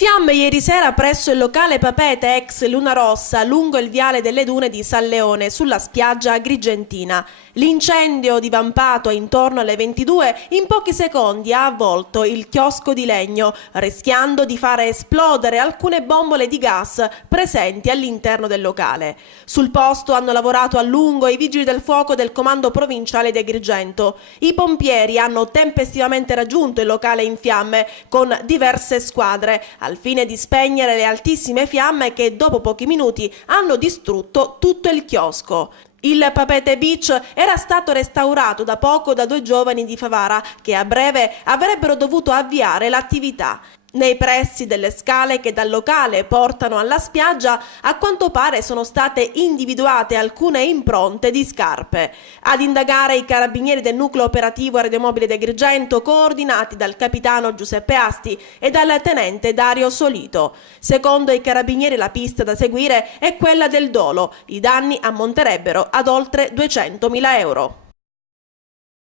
Fiamme ieri sera presso il locale Papete ex Luna Rossa lungo il viale delle Dune di San Leone sulla spiaggia agrigentina. L'incendio divampato intorno alle 22 in pochi secondi ha avvolto il chiosco di legno, rischiando di fare esplodere alcune bombole di gas presenti all'interno del locale. Sul posto hanno lavorato a lungo i vigili del fuoco del comando provinciale di Agrigento. I pompieri hanno tempestivamente raggiunto il locale in fiamme con diverse squadre, al fine di spegnere le altissime fiamme che dopo pochi minuti hanno distrutto tutto il chiosco. Il Papete Beach era stato restaurato da poco da due giovani di Favara che a breve avrebbero dovuto avviare l'attività. Nei pressi delle scale che dal locale portano alla spiaggia, a quanto pare sono state individuate alcune impronte di scarpe. Ad indagare i carabinieri del nucleo operativo aeromobile di Agrigento, coordinati dal capitano Giuseppe Asti e dal tenente Dario Solito. Secondo i carabinieri la pista da seguire è quella del dolo. I danni ammonterebbero ad oltre 200.000 euro.